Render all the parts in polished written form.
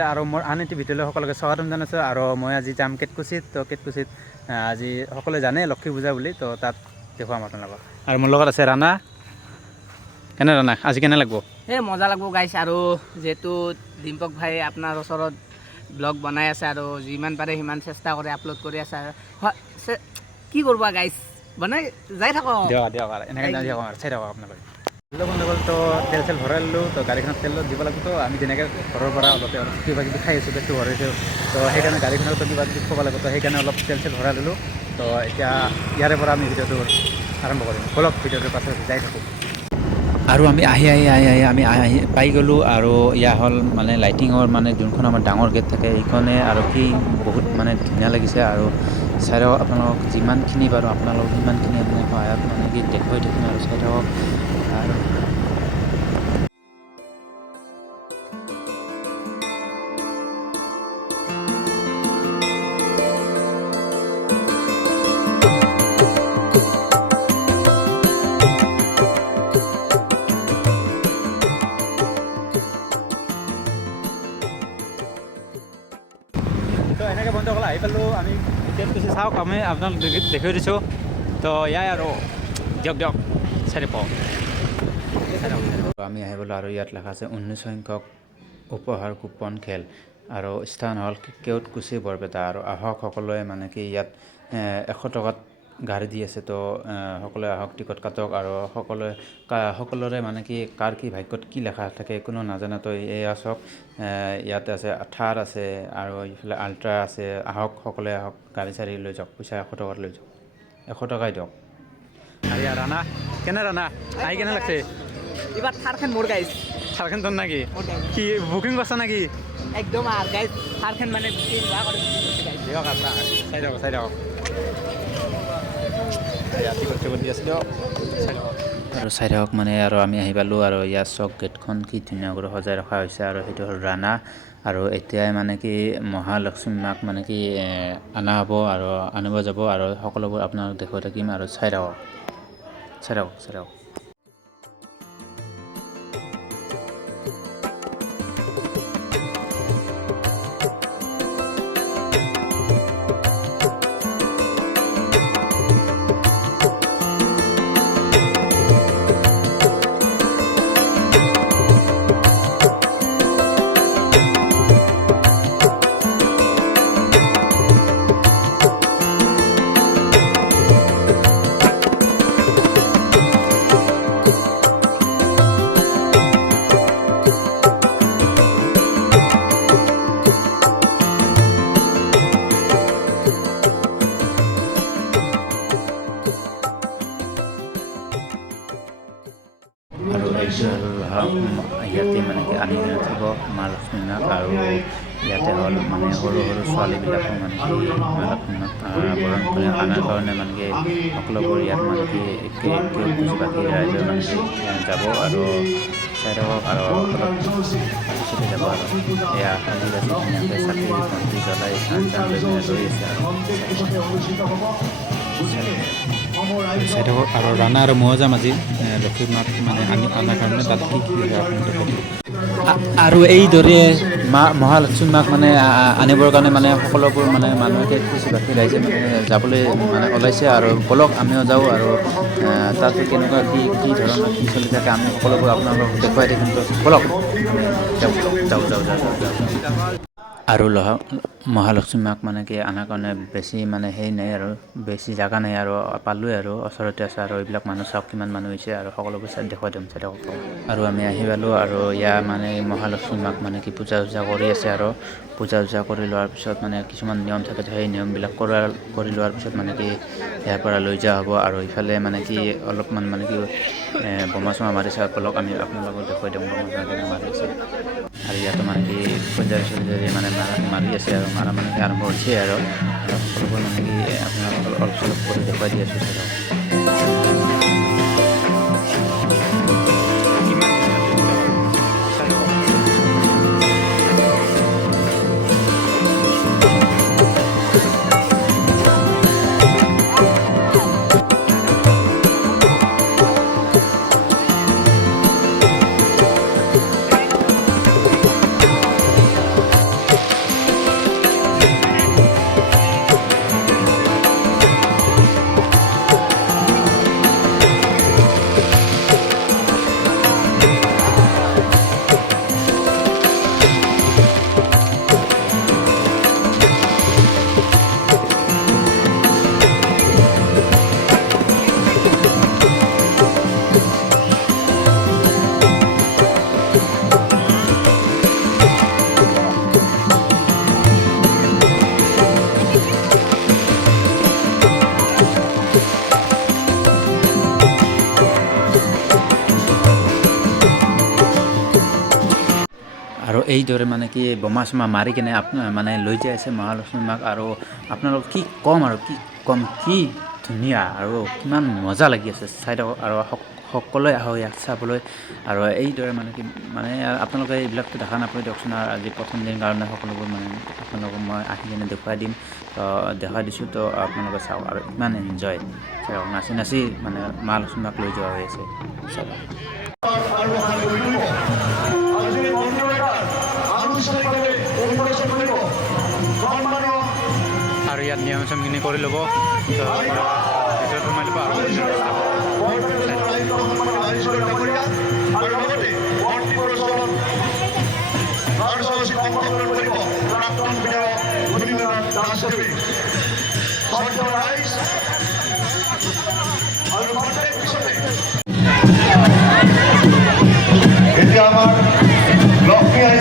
আছে আৰু মোৰ আন এটি ভিডিঅ'লৈ সকলোকে স্বাগতম জনাইছোঁ। আৰু মই আজি যাম কেতকুছিত। তো কেতকুছিত আজি সকলোৱে জানে লক্ষী পূজা বুলি, তো তাত দেখুৱাম আপোনালোকক। আৰু মোৰ লগত আছে ৰাণা। কেনে ৰাণা, আজি কেনে লাগিব? মজা লাগব গাইছ। আৰু যেহেতু ডিম্পক ভাই আপোনাৰ ওচৰত ব্লগ বনাই আছে আৰু যিমান পাৰে সিমান চেষ্টা কৰে আপলোড কৰি আছে, কি কৰিব গাইছ, বনাই যাই থাকক দিয়ক এনেকৈ দিয়ক আৰু চাই থাকক আপোনালোকে। বন্ধুসকল, তো তেল চেল ভৰাই ল'লোঁ। তো গাড়ীখনত তেল দিব লাগিব। তো আমি যেনেকৈ ঘৰৰ পৰা অলপ কিবা কিবি খাই আছোঁ, পেটটো ভৰাইছোঁ, তো সেইকাৰণে গাড়ীখনতো কিবা কিবি থ'ব লাগিব। তো সেইকাৰণে অলপ তেল চেল ভৰাই ল'লোঁ। তো এতিয়া ইয়াৰে পৰা আমি ভিডিঅ'টো আৰম্ভ কৰিম। বলক ভিডিঅ'টোৰ পাছত যাই থাকোঁ। আৰু আমি আহি পাই গ'লোঁ। আৰু ইয়া হ'ল মানে লাইটিঙৰ মানে যোনখন আমাৰ ডাঙৰ গেট থাকে এইখনে, আৰু কি বহুত মানে ধুনীয়া লাগিছে। আৰু চাই থাকক আপোনালোকক, যিমানখিনি পাৰোঁ আপোনালোকক সিমানখিনি মানে সহায়ত মানে কি দেখুৱাই থাকিম আৰু চাই থাকক। আৰু তো এনেকৈ বন্ধুসকল আহি পালোঁ। আমি কেতকুছি চাওক, আমি আপোনাক দেখুৱাই দিছোঁ। তো ইয়াই আৰু দিয়ক চাই পাওঁ। আমি আহি পালোঁ আৰু ইয়াত লেখা আছে 19 সংখ্যক উপহাৰ কুপন খেল, আৰু স্থান হ'ল কেতকুছি বৰপেটা। আৰু আহক সকলোৱে মানে কি ইয়াত 100 টকাত গাড়ী দি আছে। তো সকলোৱে আহক, টিকট কাটক। আৰু সকলোৰে মানে কি কাৰ কি ভাগ্যত কি লেখা থাকে কোনো নাজানে। তো এয়া চাওক, ইয়াতে আছে থাৰ আছে, আৰু এইফালে আল্ট্ৰা আছে। আহক সকলোৱে আহক, গাড়ী চাড়ী লৈ যাওক, পইচা 100 টকাত লৈ যাওক, 100 টকাই দিয়ক। আৰু ৰাণা কেনে, ৰাণা আহি কেনে লাগছে? এবাৰ থাৰখান মোৰ গাইছ, থাৰখান তোৰ নাকি? কি বুকিং কৰিছা নাকি? একদম আৰ গাইছ থাৰখান মানে বুকিং বা কৰে গাইছ। দিয়ক আপনাৰ চাই থাকক দি আছে দিয়ক, আৰু চাই থাকক মানে। আৰু আমি আহি পালোঁ। আৰু ইয়াৰ চক গেটখন কি ধুনীয়া কৰি সজাই ৰখা হৈছে। আৰু সেইটো হ'ল ৰাণা। আৰু এতিয়াই মানে কি মহালক্ষ্মী মাক মানে কি অনা হ'ব আৰু আনিব যাব। আৰু সকলোবোৰ আপোনালোক দেখুৱাই থাকিম। আৰু চাই থাকক। আৰু ইয়াতে মানে কি আনি থাকিব মা লক্ষ্মী মাক। আৰু ইয়াতে হ'ল মানে সৰু ছোৱালীবিলাকো মানে কি মা লক্ষ্মী মাক বৰণ কৰি অনাৰ কাৰণে মানে কি সকলোবোৰ ইয়াত মানে কি কেতকুছি বাকী ৰাইজৰ মানে কি যাব। আৰু চাই থাকক। আৰু অলপ পিছতে যাব। আৰু এয়া সাজি কাচি ধুনীয়াকৈ চাকি বন্তি জ্বলাই চান লৈ আছে। চাই থাকক। আৰু ৰাণা আৰু মই যাম আজি লক্ষ্মী মাক মানে আনাৰ কাৰণে। তাত কি হয় আপোনাক দেখাই দিম। আৰু এইদৰে মহালক্ষ্মী মাক মানে আনিবৰ কাৰণে মানে সকলোবোৰ মানে মানুহে কেতকুছি বাকী ৰাইজে মানে যাবলৈ মানে ওলাইছে। আৰু বলক আমিও যাওঁ। আৰু তাত কেনেকুৱা কি ধৰণৰ কি চলি থাকে আমি সকলোবোৰ আপোনালোকক দেখুৱাই থাকিম। তো বলক যাওঁ। আৰু মহালক্ষ্মী মাক মানে কি আনাৰ কাৰণে বেছি মানে হেৰি নাই, আৰু বেছি জেগা নাই। আৰু পালোৱে আৰু ওচৰতে আছে। আৰু এইবিলাক মানুহ চাওক কিমান মানুহ হৈছে। আৰু সকলোবোৰ চাই দেখুৱাই দিম, চাই থাকক। আৰু আমি আহি পালোঁ। আৰু ইয়াৰ মানে মহালক্ষ্মী মাক মানে কি পূজা কৰি আছে। আৰু পূজা কৰি লোৱাৰ পিছত মানে কিছুমান নিয়ম থাকে, সেই নিয়মবিলাক কৰি লোৱাৰ পিছত মানে কি ইয়াৰ পৰা লৈ যোৱা হ'ব। আৰু ইফালে মানে কি অলপমান মানে কি বোমা চোমা মাৰিছে। বলক আমি আপোনালোকক দেখুৱাই দিওঁ বোমা চোমা মাৰিছে। আৰু ইয়াতে মানে কি পঞ্জাবী মানে মাৰি আছে। আৰু মাৰা মানে কি আৰম্ভ হৈছে। আৰু সকলোবোৰ মানে কি আপোনালোকক অলপ চলপ কৰি দেখুৱাই দি আছোঁ। এইদৰে মানে কি বোমা চোমা মাৰি কিনে মানে লৈ যাই আছে মহালক্ষ্মী মাক। আৰু আপোনালোক কি ক'ম আৰু কি ধুনীয়া আৰু কিমান মজা লাগি আছে চাই থাকক। আৰু সকলোৱে আহক ইয়াক চাবলৈ। আৰু এইদৰে মানে কি মানে আপোনালোকে এইবিলাকতো দেখা নাপায় দিয়কচোন। আৰু আজি প্ৰথম দিন কাৰণে সকলোবোৰ মানে আপোনালোকক মই আহি কিনে দেখুৱাই দিম। তো দেখাই দিছোঁ, তো আপোনালোকে চাওক আৰু ইমান এনজয় চাওক, নাচি নাচি মানে মহালক্ষ্মী মাক লৈ যোৱা হৈ আছে চাওক। আৰু ইয়াত নিয়ম চমখিনি কৰি ল'ব, ভিতৰত সোমাই ল'ব এতিয়া আমাৰ লক্ষ্মী আই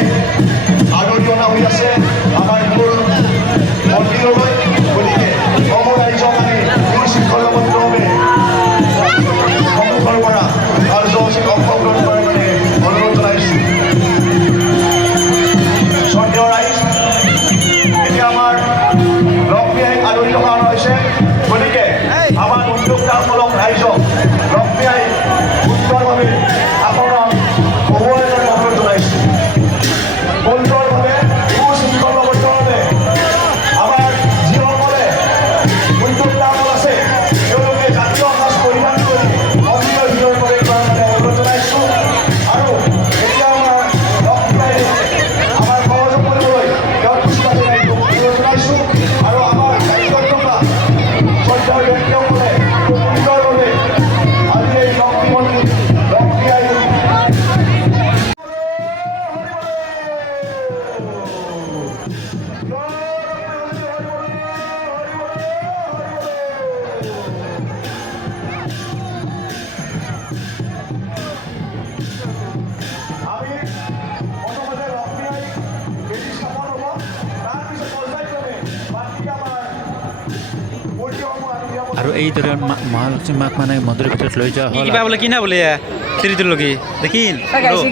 আদৰি অনা হৈ আছে আমাৰ মূল মন্দিৰলৈ। গতিকে সমূহ ৰাইজক আমি শৃংখলাবদ্ধভাৱে সন্মুখৰ পৰা কাৰ্যসূচীত অংশগ্ৰহণ কৰাৰ বাবে অনুৰোধ জনাইছোঁ। শ্ৰদ্ধেয় ৰাইজ, এতিয়া আমাৰ লক্ষ্মী আইক আদৰি অনা হৈছে। গতিকে আমাৰ উদ্যোক্তামূলক ৰাইজক লক্ষ্মী আইক সুন্দৰভাৱে আপোনাৰ বহুৱাই অনুৰোধ জনাইছোঁ। সুন্দৰভাৱে সুশৃংখলবদ্ধভাৱে আমাৰ যিসকলে উদ্যোক্তাসকল আছে তেওঁলোকে জাতীয় সাজ পৰিধান কৰি মন্দিৰৰ ভিতৰত প্ৰৱেশ কৰাৰ বাবে অনুৰোধ জনাইছোঁ। আৰু এতিয়া আমাৰ লক্ষ্মী আইক আমাৰ সহযোগ কৰিবলৈ তেওঁক পুষ্পাঞ্জলি অনুৰোধ জনাইছোঁ। আৰু আমাৰ দায়িত্বত থকা শ্ৰদ্ধাৰ ব্যক্তিসকলে সুন্দৰভাৱে আজি এই লক্ষ্মী মন্দিৰ লক্ষ্মী আইক আমি প্ৰথমতে লক্ষ্মী আইক বেদী স্থাপন হ'ব, তাৰপিছত পৰ্যায়ক্ৰমে বাকী আমাৰ মূৰ্তিসমূহ আমি দিয়া আৰু এইদৰে মহালক্ষ্মী মাক মানে মন্দিৰৰ ভিতৰত লৈ যোৱা হ'ল। কিবা বোলে কিনা বোলে চিৰিটোৰ লগি দেখিন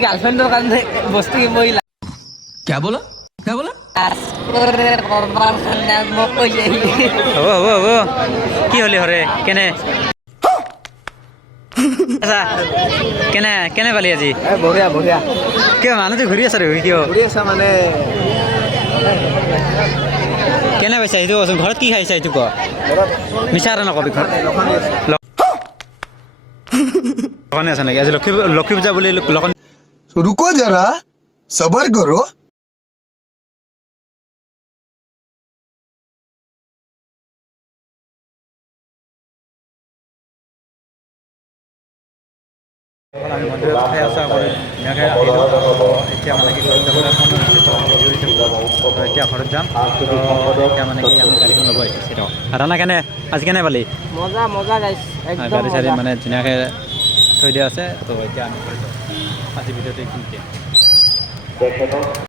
গাৰ্লফ্ৰেণ্ডৰ কাৰণে বস্তু কিনিব क्या बोला क्या बोला মোক কৈছে হ'ব কি হ'লি হৰে কেনে আচ্ছা কেনে পালি আজি বঢ়িয়া বঢ়িয়া কিয় মানুহটো ঘূৰি আছা দেখোন কিয় ঘূৰি আছা মানে কেনে পাইছা সেইটো কচোন ঘৰত কি খাইছা এইটো ক মিছা আৰু নকবি ঘৰত লখনি আছে নেকি আজি লক্ষী পূজা বুলি লখনি रुको जरा सबर करो। আমি মন্দিৰত খাই আছোঁ আকৌ ধুনীয়াকৈ আহিলোঁ। এতিয়া মানে কি ঘৰত যাবলৈ সময় হৈছে, তো এতিয়া ঘৰত যাম। তো এতিয়া মানে কি আমি গাড়ীখন ল'ব আহিছোঁ চিৰ। ৰাণা কেনে আজি কেনে পালি মজা মজা গাইছ একদম গাড়ী চাড়ী মজা। মানে ধুনীয়াকৈ থৈ দিয়া আছে। তো এতিয়া আমি ঘৰত যাওঁ। আজি ভিডিঅ'টো এইখিনিতে।